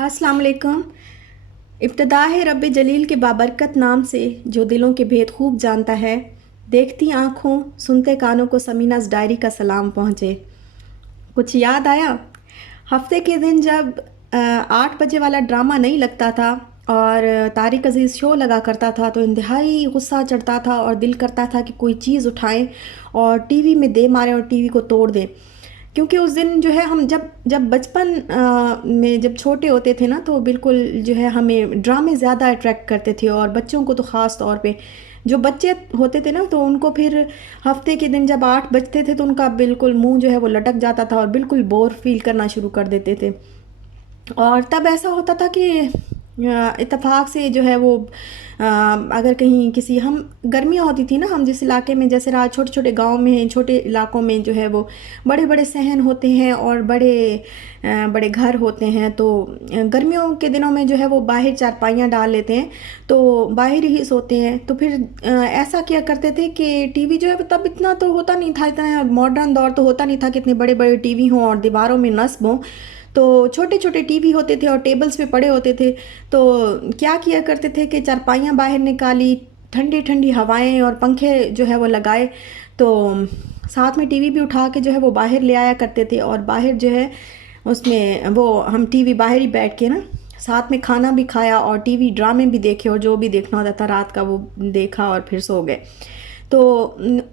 अस्सलाम वालेकुम। इब्तिदा है रब्बे जलील के बाबरकत नाम से जो दिलों के भेद खूब जानता है। देखती आँखों सुनते कानों को समीनाज़ डायरी का सलाम पहुँचे। कुछ याद आया? हफ्ते के दिन जब 8 बजे वाला ड्रामा नहीं लगता था और तारिक अजीज़ शो लगा करता था तो इंतहाई गुस्सा चढ़ता था और दिल करता था कि कोई चीज़ उठाएं और टीवी में दे मारें और टीवी को तोड़ दें। क्योंकि उस दिन जो है हम जब जब बचपन में जब छोटे होते थे ना तो बिल्कुल जो है हमें ड्रामे ज़्यादा अट्रैक्ट करते थे और बच्चों को तो ख़ास तौर पे जो बच्चे होते थे ना तो उनको फिर हफ्ते के दिन जब 8 बजते थे तो उनका बिल्कुल मुंह जो है वो लटक जाता था और बिल्कुल बोर फील करना शुरू कर देते थे। और तब ऐसा होता था कि इत्तेफाक से जो है वो अगर कहीं किसी हम गर्मियाँ होती थी ना हम जिस इलाके में जैसे रहा छोटे छोटे गांव में छोटे इलाकों में जो है वो बड़े बड़े सहन होते हैं और बड़े बड़े घर होते हैं। तो गर्मियों के दिनों में जो है वो बाहर चारपाइयाँ डाल लेते हैं तो बाहर ही सोते हैं। तो फिर ऐसा किया करते थे कि टीवी जो है तब इतना तो होता नहीं था, इतना मॉडर्न दौर तो होता नहीं था कि इतने बड़े बड़े टीवी हों और दीवारों में नस्ब हों। तो छोटे छोटे टीवी होते थे और टेबल्स पे पड़े होते थे। तो क्या किया करते थे कि चारपाइयाँ बाहर निकाली, ठंडी ठंडी हवाएं और पंखे जो है वो लगाए। तो साथ में टीवी भी उठा के जो है वो बाहर ले आया करते थे और बाहर जो है उसमें वो हम टीवी बाहर ही बैठ के ना साथ में खाना भी खाया और टीवी ड्रामे भी देखे और जो भी देखना होता था रात का वो देखा और फिर सो गए। तो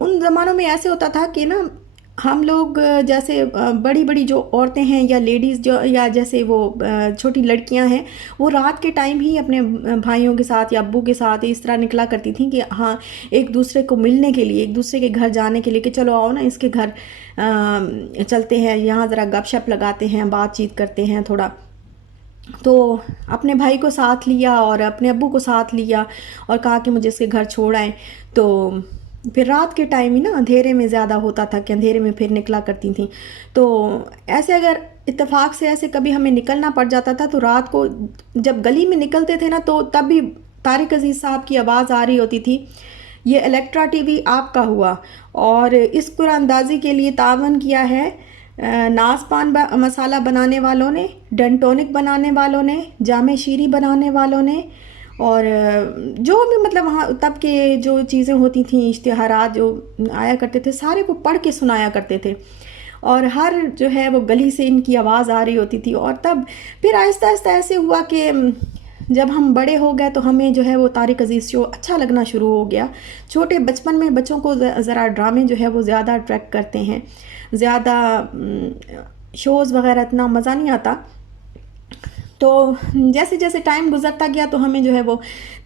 उन ज़मानों में ऐसे होता था कि ना हम लोग जैसे बड़ी बड़ी जो औरतें हैं या लेडीज़ जो या जैसे वो छोटी लड़कियां हैं वो रात के टाइम ही अपने भाइयों के साथ या अब्बू के साथ इस तरह निकला करती थी कि हाँ एक दूसरे को मिलने के लिए एक दूसरे के घर जाने के लिए कि चलो आओ ना इसके घर चलते हैं, यहाँ ज़रा गपशप लगाते हैं, बातचीत करते हैं थोड़ा। तो अपने भाई को साथ लिया और अपने अब्बू को साथ लिया और कहा कि मुझे इसके घर छोड़ आएँ। तो फिर रात के टाइम ही ना अंधेरे में ज़्यादा होता था कि अंधेरे में फिर निकला करती थी। तो ऐसे अगर इत्तेफाक से ऐसे कभी हमें निकलना पड़ जाता था तो रात को जब गली में निकलते थे ना तो तब भी तारिक अजीज़ साहब की आवाज़ आ रही होती थी, ये इलेक्ट्रा टीवी आपका हुआ और इस कुरानंदाजी के लिए तावन किया है नाज़पान मसाला बनाने वालों ने, डंटोनिक बनाने वालों ने, जामे शीरी बनाने वालों ने और जो भी मतलब वहाँ तब के जो चीज़ें होती थी इश्तिहारात जो आया करते थे सारे को पढ़ के सुनाया करते थे और हर जो है वो गली से इनकी आवाज़ आ रही होती थी। और तब फिर आहिस्ता आहिस्ता ऐसे हुआ कि जब हम बड़े हो गए तो हमें जो है वो तारिक अजीज़ शो अच्छा लगना शुरू हो गया। छोटे बचपन में बच्चों को ज़रा ड्रामे जो है वो ज़्यादा अट्रैक्ट करते हैं, ज़्यादा शोज़ वगैरह इतना मज़ा नहीं आता। तो जैसे जैसे टाइम गुजरता गया तो हमें जो है वो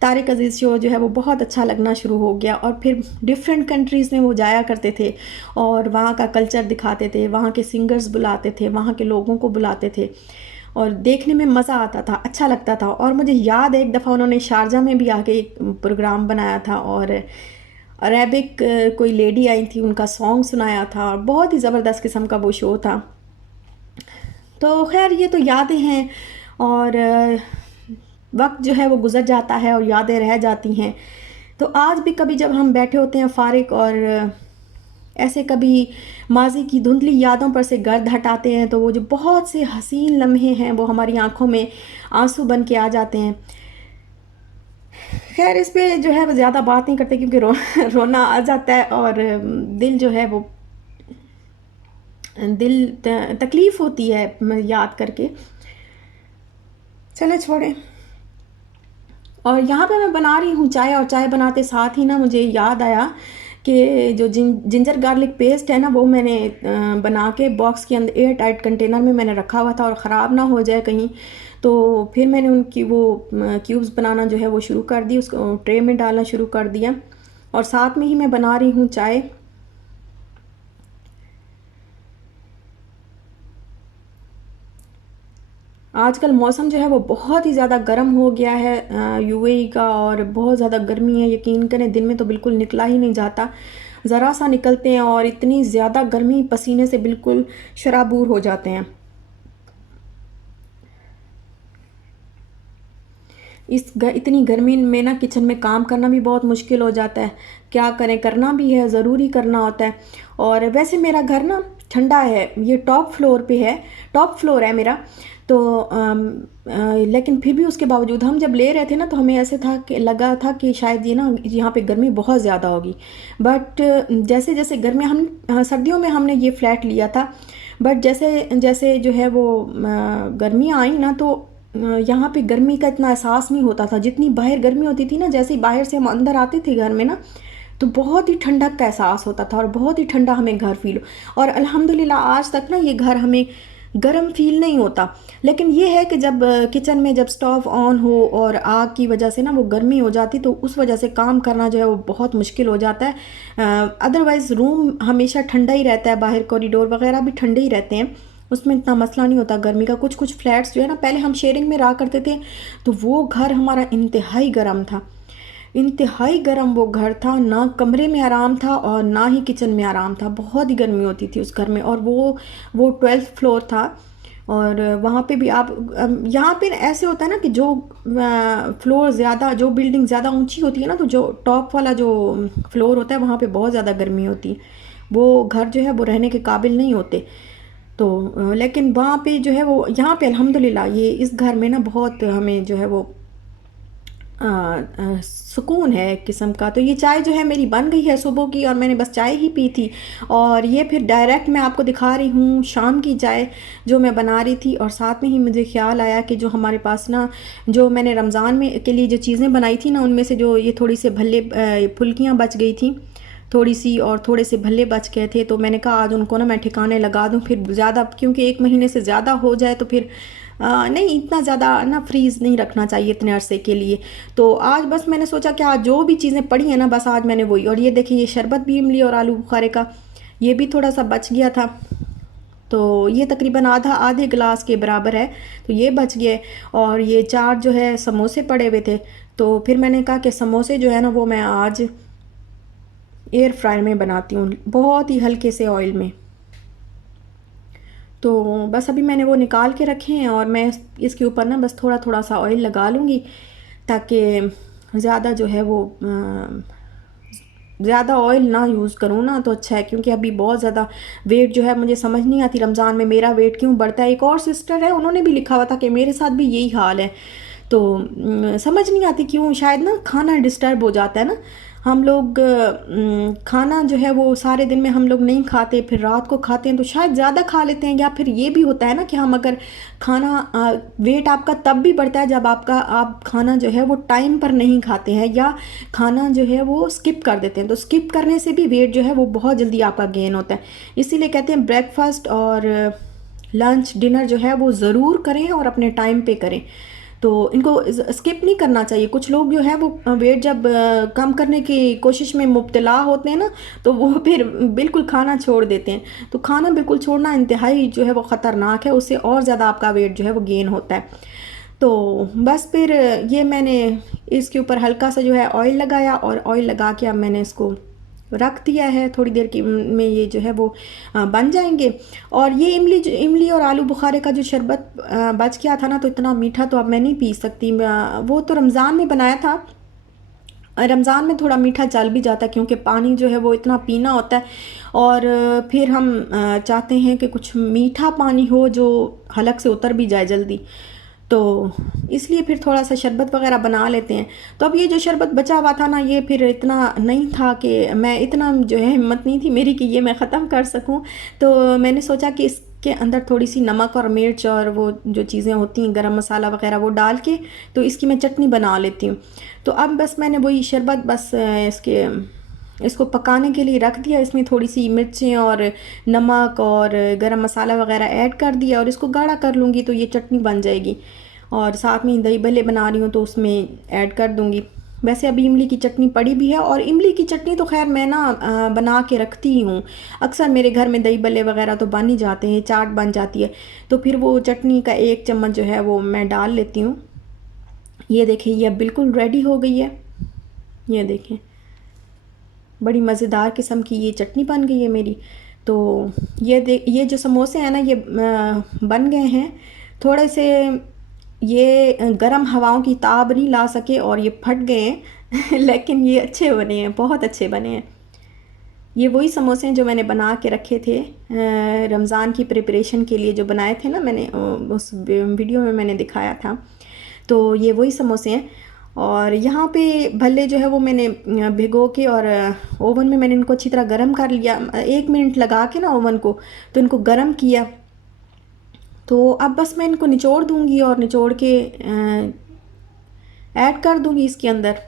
तारिक अजीज़ शो जो है वो बहुत अच्छा लगना शुरू हो गया और फिर डिफरेंट कंट्रीज़ में वो जाया करते थे और वहाँ का कल्चर दिखाते थे, वहाँ के सिंगर्स बुलाते थे, वहाँ के लोगों को बुलाते थे और देखने में मज़ा आता था, अच्छा लगता था। और मुझे याद है एक दफ़ा उन्होंने शारजा में भी आके एक प्रोग्राम बनाया था और अरेबिक कोई लेडी आई थी, उनका सॉन्ग सुनाया था, बहुत ही ज़बरदस्त किस्म का वो शो था। तो खैर ये तो यादें हैं और वक्त जो है वो गुज़र जाता है और यादें रह जाती हैं। तो आज भी कभी जब हम बैठे होते हैं फारिग और ऐसे कभी माजी की धुंधली यादों पर से गर्द हटाते हैं तो वो जो बहुत से हसीन लम्हे हैं वो हमारी आंखों में आंसू बन के आ जाते हैं। खैर इस पे जो है वो ज़्यादा बात नहीं करते क्योंकि रोना आ जाता है और दिल जो है वो तकलीफ़ होती है याद करके। चले छोड़ें। और यहाँ पे मैं बना रही हूँ चाय और चाय बनाते साथ ही ना मुझे याद आया कि जो जिंजर गार्लिक पेस्ट है ना वो मैंने बना के बॉक्स के अंदर एयर टाइट कंटेनर में मैंने रखा हुआ था और ख़राब ना हो जाए कहीं। तो फिर मैंने उनकी वो क्यूब्स बनाना जो है वो शुरू कर दी, उसको ट्रे में डालना शुरू कर दिया और साथ में ही मैं बना रही हूँ चाय। आजकल मौसम जो है वो बहुत ही ज़्यादा गर्म हो गया है यूएई का और बहुत ज़्यादा गर्मी है, यकीन करें दिन में तो बिल्कुल निकला ही नहीं जाता, ज़रा सा निकलते हैं और इतनी ज़्यादा गर्मी पसीने से बिल्कुल शराबूर हो जाते हैं। इतनी गर्मी में ना किचन में काम करना भी बहुत मुश्किल हो जाता है, क्या करें, करना भी है, ज़रूरी करना होता है। और वैसे मेरा घर ना ठंडा है, ये टॉप फ्लोर पे है, टॉप फ्लोर है मेरा, तो लेकिन फिर भी उसके बावजूद हम जब ले रहे थे ना, तो हमें ऐसे था कि लगा था कि शायद ये ना यहाँ पे गर्मी बहुत ज़्यादा होगी। बट जैसे जैसे गर्मी हम सर्दियों में हमने ये फ्लैट लिया था, बट जैसे जैसे जो है वो गर्मियाँ आई ना, तो यहाँ पे गर्मी का इतना एहसास नहीं होता था जितनी बाहर गर्मी होती थी ना। जैसे ही बाहर से हम अंदर आते थे घर में ना, तो बहुत ही ठंडक का एहसास होता था और बहुत ही ठंडा हमें घर फील। और अल्हम्दुलिल्लाह आज तक ना ये घर हमें गर्म फील नहीं होता। लेकिन ये है कि जब किचन में जब स्टोव ऑन हो और आग की वजह से ना वो गर्मी हो जाती, तो उस वजह से काम करना जो है वो बहुत मुश्किल हो जाता है। अदरवाइज़ रूम हमेशा ठंडा ही रहता है, बाहर कॉरिडोर वगैरह भी ठंडे ही रहते हैं, उसमें इतना मसला नहीं होता गर्मी का। कुछ कुछ फ्लैट्स जो है ना, पहले हम शेयरिंग में रहा करते थे, तो वो घर हमारा इंतहाई गर्म था, इंतहाई गर्म वो घर था। ना कमरे में आराम था और ना ही किचन में आराम था, बहुत ही गर्मी होती थी उस घर में। और वो 12th फ्लोर था, और वहाँ पे भी आप यहाँ पे ऐसे होता है ना कि जो फ्लोर ज़्यादा, जो बिल्डिंग ज़्यादा ऊंची होती है ना, तो जो टॉप वाला जो फ्लोर होता है वहाँ पे बहुत ज़्यादा गर्मी होती है, वो घर जो है वो रहने के काबिल नहीं होते। तो लेकिन वहाँ पे जो है वो, यहाँ पे अल्हम्दुलिल्लाह ये इस घर में ना बहुत हमें जो है वो सुकून है एक किस्म का। तो ये चाय जो है मेरी बन गई है सुबह की, और मैंने बस चाय ही पी थी। और ये फिर डायरेक्ट मैं आपको दिखा रही हूँ शाम की चाय जो मैं बना रही थी। और साथ में ही मुझे ख्याल आया कि जो हमारे पास ना, जो मैंने रमज़ान में के लिए जो चीज़ें बनाई थी ना, उनमें से जो ये थोड़ी से भल्ले फुल्कियाँ बच गई थी थोड़ी सी, और थोड़े से भल्ले बच गए थे, तो मैंने कहा आज उनको ना मैं ठिकाने लगा दूँ। फिर ज़्यादा, क्योंकि 1 महीने से ज़्यादा हो जाए तो फिर नहीं, इतना ज़्यादा ना फ्रीज़ नहीं रखना चाहिए इतने अरसे के लिए। तो आज बस मैंने सोचा कि आज जो भी चीज़ें पड़ी हैं ना, बस आज मैंने वही। और ये देखिए, ये शरबत भी इमली और आलू बुखारे का, ये भी थोड़ा सा बच गया था, तो ये तकरीबन आधे गिलास के बराबर है, तो ये बच गए। और ये 4 जो है समोसे पड़े हुए थे, तो फिर मैंने कहा कि समोसे जो है ना वो मैं आज एयर फ्रायर में बनाती हूँ, बहुत ही हल्के से ऑयल में। तो बस अभी मैंने वो निकाल के रखे हैं, और मैं इसके ऊपर ना बस थोड़ा थोड़ा सा ऑयल लगा लूँगी, ताकि ज़्यादा जो है वो ज़्यादा ऑयल ना यूज़ करूँ ना तो अच्छा है। क्योंकि अभी बहुत ज़्यादा वेट जो है, मुझे समझ नहीं आती रमज़ान में मेरा वेट क्यों बढ़ता है। एक और सिस्टर है, उन्होंने भी लिखा हुआ था कि मेरे साथ भी यही हाल है। तो समझ नहीं आती क्यों, शायद ना खाना डिस्टर्ब हो जाता है ना। हम लोग खाना जो है वो सारे दिन में हम लोग नहीं खाते, फिर रात को खाते हैं तो शायद ज़्यादा खा लेते हैं। या फिर ये भी होता है ना कि हम अगर खाना, वेट आपका तब भी बढ़ता है जब आप खाना जो है वो टाइम पर नहीं खाते हैं, या खाना जो है वो स्किप कर देते हैं। तो स्किप करने से भी वेट जो है वो बहुत जल्दी आपका गेन होता है। इसीलिए कहते हैं ब्रेकफास्ट और लंच डिनर जो है वो ज़रूर करें और अपने टाइम पे करें। तो इनको स्किप नहीं करना चाहिए। कुछ लोग जो है वो वेट जब कम करने की कोशिश में मुब्तला होते हैं ना, तो वो फिर बिल्कुल खाना छोड़ देते हैं। तो खाना बिल्कुल छोड़ना इंतहाई जो है वो ख़तरनाक है, उससे और ज़्यादा आपका वेट जो है वो गेन होता है। तो बस फिर ये मैंने इसके ऊपर हल्का सा जो है ऑयल लगाया, और ऑयल लगा के अब मैंने इसको रख दिया है। थोड़ी देर की में ये जो है वो बन जाएंगे। और ये इमली और आलू बुखारे का जो शरबत बच गया था ना, तो इतना मीठा तो अब मैं नहीं पी सकती। वो तो रमज़ान में बनाया था, रमज़ान में थोड़ा मीठा चल भी जाता है, क्योंकि पानी जो है वो इतना पीना होता है। और फिर हम चाहते हैं कि कुछ मीठा पानी हो जो हलक से उतर भी जाए जल्दी, तो इसलिए फिर थोड़ा सा शरबत वगैरह बना लेते हैं। तो अब ये जो शरबत बचा हुआ था ना, ये फिर इतना नहीं था कि मैं, इतना जो है हिम्मत नहीं थी मेरी कि ये मैं ख़त्म कर सकूं। तो मैंने सोचा कि इसके अंदर थोड़ी सी नमक और मिर्च और वो जो चीज़ें होती हैं गरम मसाला वगैरह वो डाल के, तो इसकी मैं चटनी बना लेती हूँ। तो अब बस मैंने वही शरबत बस इसको पकाने के लिए रख दिया। इसमें थोड़ी सी मिर्चें और नमक और गरम मसाला वगैरह ऐड कर दिया, और इसको गाढ़ा कर लूँगी तो ये चटनी बन जाएगी। और साथ में दही भल्ले बना रही हूँ तो उसमें ऐड कर दूँगी। वैसे अभी इमली की चटनी पड़ी भी है, और इमली की चटनी तो खैर मैं ना बना के रखती ही हूँ। अक्सर मेरे घर में दही भल्ले वगैरह तो बन ही जाते हैं, चाट बन जाती है, तो फिर वो चटनी का 1 चम्मच जो है वो मैं डाल लेती हूँ। ये देखिए, ये बिल्कुल रेडी हो गई है। ये देखें, बड़ी मज़ेदार किस्म की ये चटनी बन गई है मेरी। तो ये जो समोसे हैं ना, ये बन गए हैं थोड़े से। ये गर्म हवाओं की ताब नहीं ला सके और ये फट गए हैं लेकिन ये अच्छे बने हैं, बहुत अच्छे बने हैं। ये वही समोसे हैं जो मैंने बना के रखे थे रमज़ान की प्रिपरेशन के लिए, जो बनाए थे ना मैंने, उस वीडियो में मैंने दिखाया था। तो ये वही समोसे हैं। और यहाँ पे भल्ले जो है वो मैंने भिगो के और ओवन में मैंने इनको अच्छी तरह गर्म कर लिया, 1 मिनट लगा के ना ओवन को, तो इनको गर्म किया। तो अब बस मैं इनको निचोड़ दूँगी और निचोड़ के ऐड कर दूँगी इसके अंदर।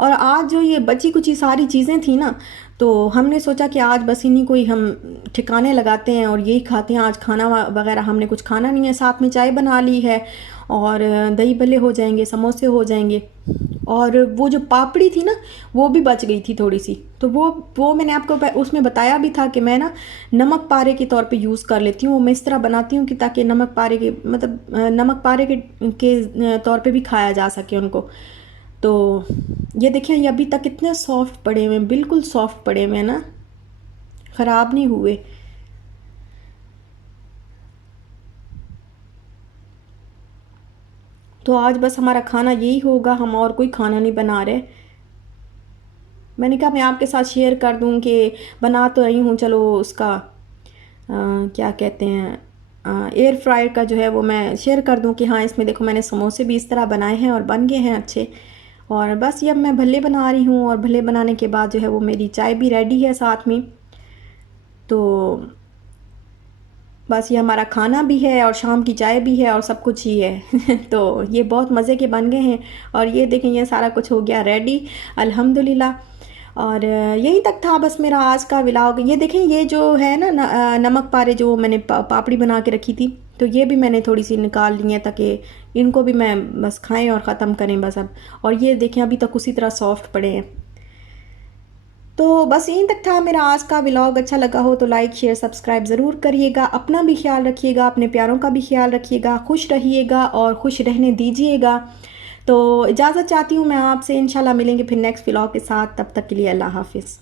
और आज जो ये बची कुची सारी चीज़ें थी ना, तो हमने सोचा कि आज बस इन्हीं को ही हम ठिकाने लगाते हैं और यही खाते हैं। आज खाना वगैरह हमने कुछ खाना नहीं है, साथ में चाय बना ली है और दही भल्ले हो जाएंगे, समोसे हो जाएंगे। और वो जो पापड़ी थी ना, वो भी बच गई थी थोड़ी सी, तो वो मैंने आपको उसमें बताया भी था कि मैं ना नमक पारे के तौर पे यूज़ कर लेती हूँ। वो मैं इस तरह बनाती हूँ कि ताकि नमक पारे के मतलब नमक पारे के तौर पे भी खाया जा सके उनको। तो ये देखिए, ये अभी तक इतने सॉफ्ट पड़े हुए हैं, बिल्कुल सॉफ्ट पड़े हुए हैं ना, ख़राब नहीं हुए। तो आज बस हमारा खाना यही होगा, हम और कोई खाना नहीं बना रहे। मैंने कहा मैं आपके साथ शेयर कर दूं कि बना तो रही हूँ, चलो उसका क्या कहते हैं एयर फ्रायर का जो है वो मैं शेयर कर दूं कि हाँ इसमें देखो मैंने समोसे भी इस तरह बनाए हैं और बन गए हैं अच्छे। और बस ये अब मैं भल्ले बना रही हूँ और भल्ले बनाने के बाद जो है वो मेरी चाय भी रेडी है साथ में। तो बस ये हमारा खाना भी है और शाम की चाय भी है और सब कुछ ही है तो ये बहुत मज़े के बन गए हैं। और ये देखें, ये सारा कुछ हो गया रेडी अल्हम्दुलिल्लाह। और यही तक था बस मेरा आज का व्लॉग। ये देखें, ये जो है ना नमक पारे जो मैंने पापड़ी बना के रखी थी, तो ये भी मैंने थोड़ी सी निकाल ली है ताकि इनको भी मैं बस खाएं और ख़त्म करें बस अब। और ये देखें अभी तक उसी तरह सॉफ्ट पड़े हैं। तो बस यहीं तक था मेरा आज का व्लॉग। अच्छा लगा हो तो लाइक शेयर सब्सक्राइब ज़रूर करिएगा। अपना भी ख्याल रखिएगा, अपने प्यारों का भी ख्याल रखिएगा, खुश रहिएगा और खुश रहने दीजिएगा। तो इजाज़त चाहती हूँ मैं आपसे, इंशाल्लाह मिलेंगे फिर नेक्स्ट व्लॉग के साथ। तब तक के लिए अल्लाह हाफिज़।